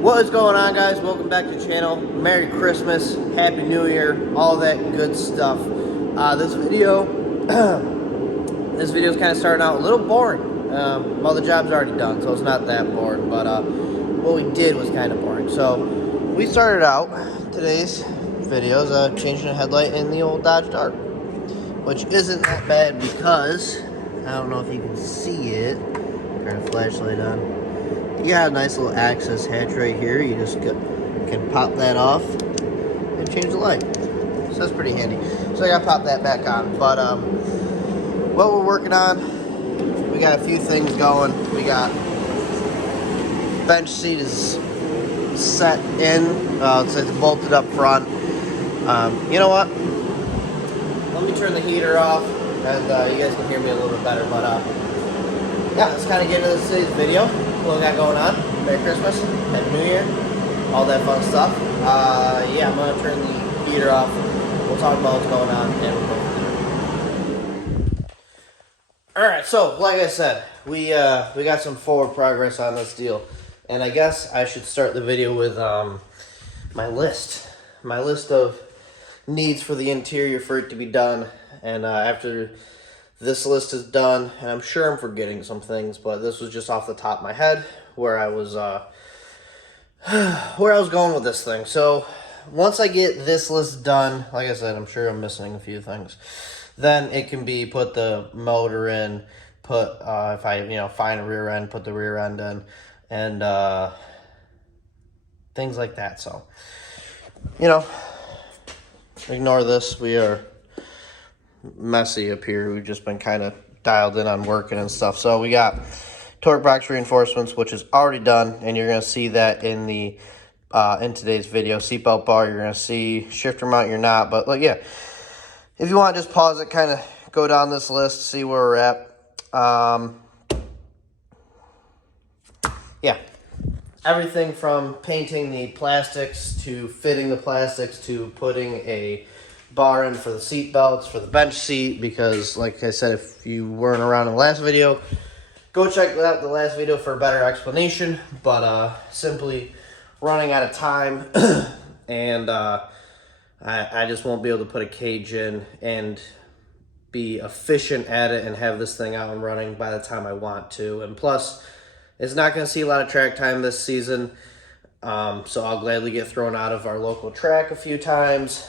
What is going on, guys? Welcome back to the channel. Merry Christmas, Happy New Year, all that good stuff. This video is kind of starting out a little boring. Well, the job's already done, so it's not that boring, but what we did was kind of boring. So we started out today's videos changing a headlight in the old Dodge Dart, which isn't that bad because I don't know if you can see it. Turn a flashlight on. You got a nice little access hatch right here. You just can pop that off and change the light. So that's pretty handy. So I gotta pop that back on. But what we're working on, we got a few things going. We got bench seat is set in. It's bolted up front. You know what? Let me turn the heater off, and you guys can hear me a little bit better. But yeah, let's kind of get into today's video. What we got going on. Merry Christmas, Happy New Year, all that fun stuff. Yeah, I'm going to turn the heater off. We'll talk about what's going on, and we'll go from there. Alright, so, like I said, we got some forward progress on this deal. And I guess I should start the video with my list. My list of needs for the interior for it to be done. And after this list is done, and I'm sure I'm forgetting some things, but this was just off the top of my head where I was going with this thing. So once I get this list done, like I said, I'm sure I'm missing a few things. Then it can be put the motor in, put if I find a rear end, put the rear end in, and things like that. So ignore this. We are messy up here. We've just been kind of dialed in on working and stuff. So we got torque box reinforcements, which is already done, and you're going to see that in the in today's video. Seatbelt bar, you're going to see. Shifter mount, you're not. But like, yeah, if you want, just pause it, kind of go down this list, see where we're at. Yeah, everything from painting the plastics to fitting the plastics to putting a bar in for the seat belts, for the bench seat, because like I said, if you weren't around in the last video, go check out the last video for a better explanation. But simply running out of time and I just won't be able to put a cage in and be efficient at it and have this thing out and running by the time I want to. And plus, it's not going to see a lot of track time this season, so I'll gladly get thrown out of our local track a few times.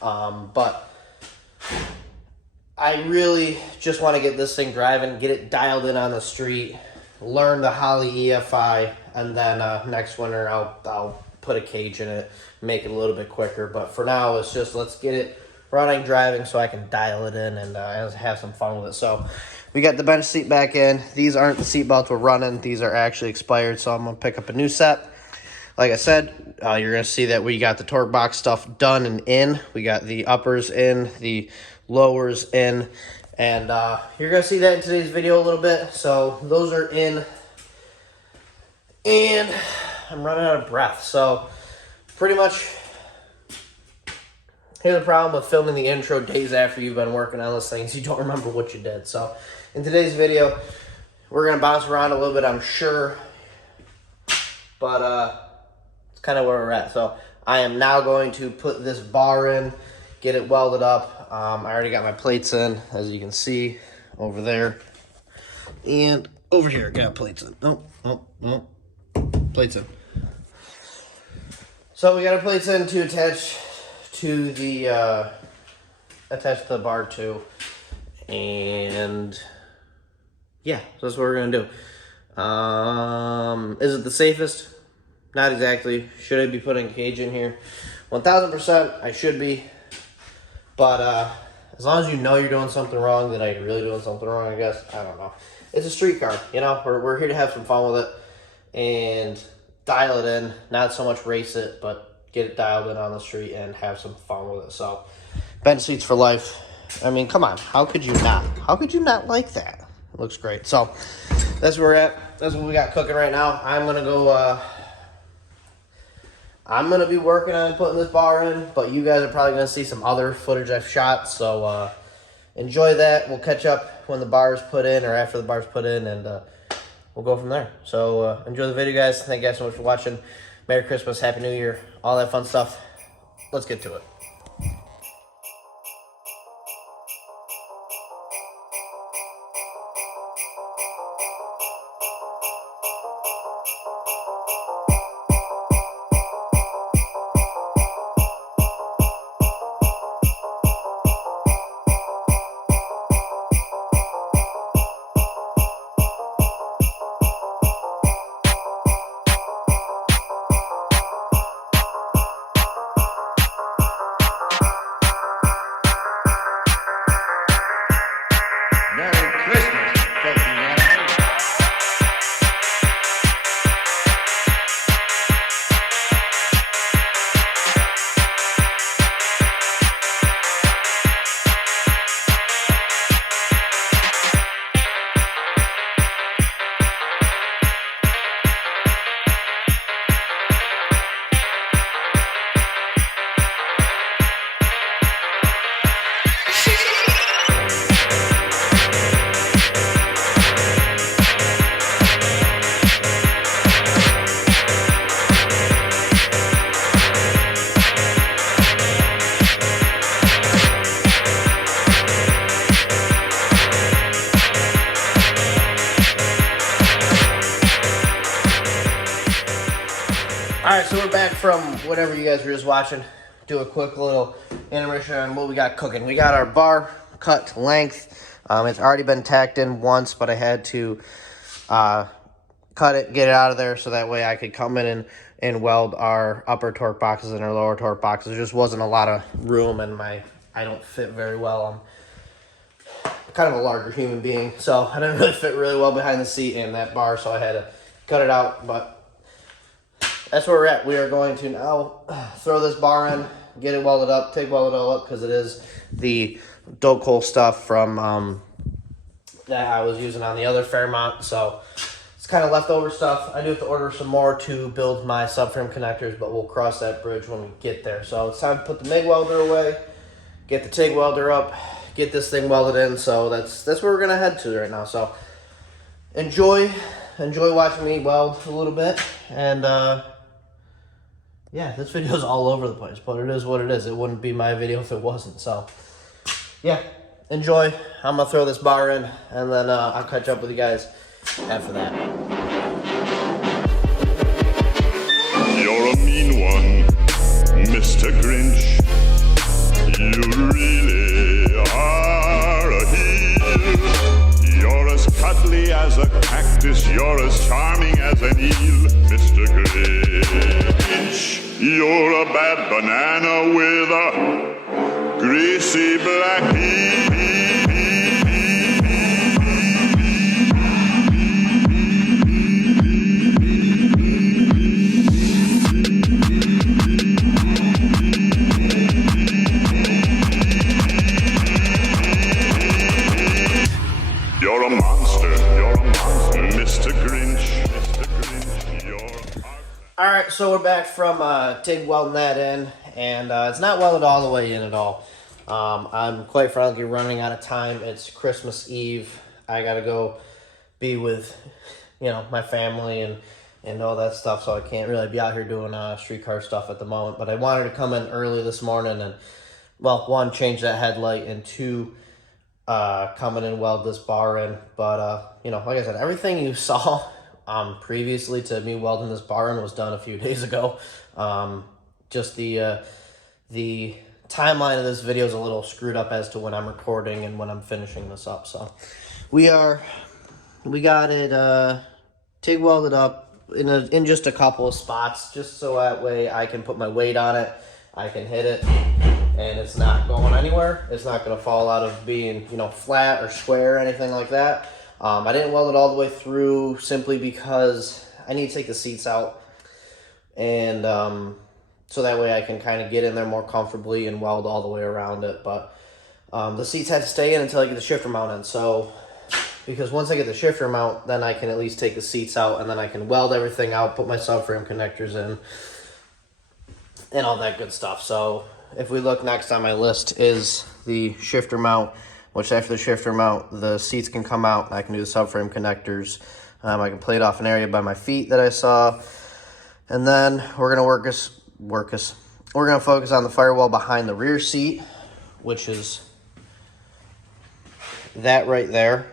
But I really just want to get this thing driving, get it dialed in on the street, learn the Holley EFI, and then next winter I'll put a cage in it, make it a little bit quicker. But for now, it's just let's get it running, driving, so I can dial it in and have some fun with it. So we got the bench seat back in. These aren't the seat belts we're running. These are actually expired, so I'm going to pick up a new set. Like I said, you're going to see that we got the torque box stuff done and in. We got the uppers in, the lowers in, and you're going to see that in today's video a little bit. So those are in, and I'm running out of breath. So pretty much, here's the problem with filming the intro days after you've been working on this thing is you don't remember what you did. So in today's video, we're going to bounce around a little bit, I'm sure, but kind of where we're at. So I am now going to put this bar in, get it welded up. I already got my plates in, as you can see over there, and over here got plates in. Oh, plates in. So we got our plates in to attach to the bar too, and yeah, so that's what we're gonna do. Is it the safest? Not exactly. Should I be putting a cage in here? 1000% I should be. But as long as you know you're doing something wrong, then you're really doing something wrong, I guess. I don't know. It's a street car, We're here to have some fun with it and dial it in. Not so much race it, but get it dialed in on the street and have some fun with it. So, bench seats for life. I mean, come on. How could you not? How could you not like that? It looks great. So, that's where we're at. That's what we got cooking right now. I'm going to go... I'm going to be working on putting this bar in, but you guys are probably going to see some other footage I've shot, so enjoy that. We'll catch up when the bar is put in or after the bar is put in, and we'll go from there. So enjoy the video, guys. Thank you guys so much for watching. Merry Christmas, Happy New Year, all that fun stuff. Let's get to it. Alright, so we're back from whatever you guys were just watching. Do a quick little intermission on what we got cooking. We got our bar cut to length. It's already been tacked in once, but I had to cut it, get it out of there, so that way I could come in and weld our upper torque boxes and our lower torque boxes. There just wasn't a lot of room, and I don't fit very well. I'm kind of a larger human being, so I didn't really fit really well behind the seat in that bar, so I had to cut it out, but that's where we're at. We are going to now throw this bar in, get it welded up, TIG welded all up, because it is the dope hole stuff from that I was using on the other Fairmont. So it's kind of leftover stuff. I do have to order some more to build my subframe connectors, but we'll cross that bridge when we get there. So it's time to put the MIG welder away, get the TIG welder up, get this thing welded in. So that's where we're gonna head to right now. So enjoy watching me weld a little bit, and yeah, this video is all over the place, but it is what it is. It wouldn't be my video if it wasn't. So yeah, enjoy. I'm gonna throw this bar in, and then I'll catch up with you guys after that. You're a mean one, Mr. Grinch. You really are a heel. You're as cuddly as a cactus. You're as charming as an eel, Mr. Grinch. You're a bad banana with a greasy black peel. You're a monster, Mr. Grinch, All right, so we're back from TIG welding that in, and it's not welded all the way in at all. I'm quite frankly running out of time. It's Christmas Eve. I gotta go be with, my family and all that stuff, so I can't really be out here doing streetcar stuff at the moment. But I wanted to come in early this morning and, well, one, change that headlight, and two, come in and weld this bar in. But like I said, everything you saw previously to me welding this bar in was done a few days ago. Just the timeline of this video is a little screwed up as to when I'm recording and when I'm finishing this up. So we got it TIG welded up in just a couple of spots, just so that way I can put my weight on it, I can hit it, and it's not going anywhere. It's not going to fall out of being flat or square or anything like that. I didn't weld it all the way through simply because I need to take the seats out, and so that way I can kind of get in there more comfortably and weld all the way around it. But the seats had to stay in until I get the shifter mount in. So because once I get the shifter mount, then I can at least take the seats out, and then I can weld everything out, put my subframe connectors in, and all that good stuff. So if we look, next on my list is the shifter mount, which after the shifter mount, the seats can come out. I can do the subframe connectors. I can plate off an area by my feet that I saw. And then we're gonna we're gonna focus on the firewall behind the rear seat, which is that right there.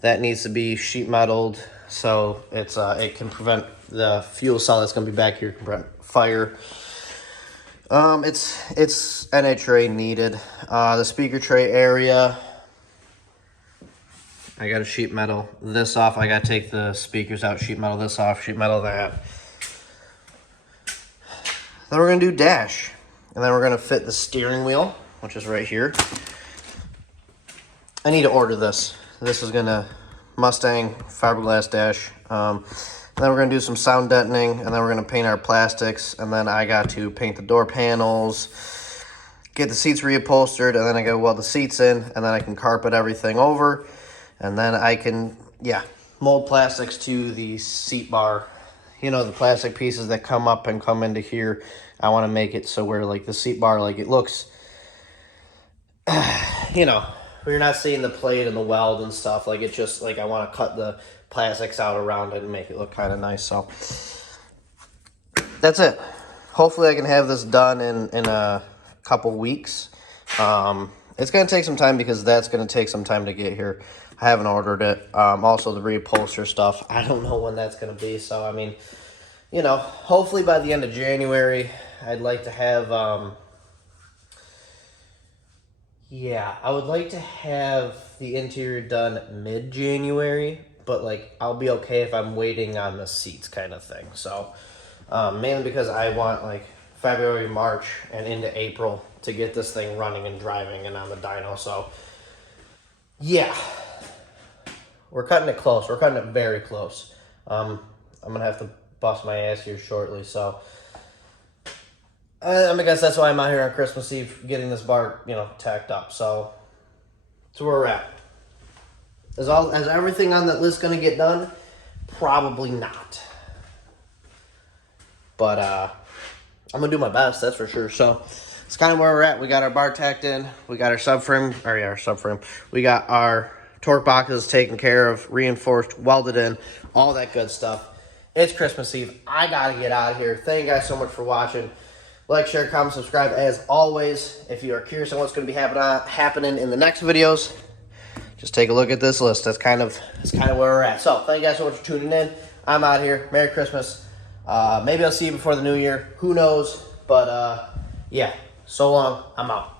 That needs to be sheet metaled, so it can prevent the fuel cell that's gonna be back here, can prevent fire. It's NA needed. The speaker tray area, I gotta sheet metal this off. I gotta take the speakers out, sheet metal this off, sheet metal that. Then we're gonna do dash, and then we're gonna fit the steering wheel, which is right here. I need to order this. This is gonna Mustang fiberglass dash. Then we're gonna do some sound deadening, and then we're gonna paint our plastics, and then I got to paint the door panels, get the seats reupholstered, and then I gotta weld the seats in, and then I can carpet everything over, and then I can, mold plastics to the seat bar. You know, the plastic pieces that come up and come into here. I want to make it so where, like, the seat bar, like, it looks, you know, where you're not seeing the plate and the weld and stuff. Like, it's just, like, I want to cut the plastics out around it and make it look kind of nice. So, that's it. Hopefully I can have this done in a couple weeks. It's going to take some time because that's going to take some time to get here. I haven't ordered it. Also, the reupholster stuff, I don't know when that's going to be. So, I mean, you know, hopefully by the end of January, I'd like to have, I would like to have the interior done mid-January, but, like, I'll be okay if I'm waiting on the seats kind of thing. So, mainly because I want, like, February, March, and into April to get this thing running and driving and on the dyno. So, yeah. We're cutting it close. We're cutting it very close. I'm going to have to bust my ass here shortly. So, I guess that's why I'm out here on Christmas Eve getting this bar, you know, tacked up. So, that's where we're at. Is everything on that list going to get done? Probably not. But, I'm going to do my best, that's for sure. So, it's kind of where we're at. We got our bar tacked in. We got our subframe. We got our torque boxes taken care of, reinforced, welded in, all that good stuff. It's Christmas Eve. I got to get out of here. Thank you guys so much for watching. Like, share, comment, subscribe as always. If you are curious on what's going to be happening in the next videos, just take a look at this list. That's kind of where we're at. So, thank you guys so much for tuning in. I'm out here. Merry Christmas. Maybe I'll see you before the new year. Who knows? But, so long. I'm out.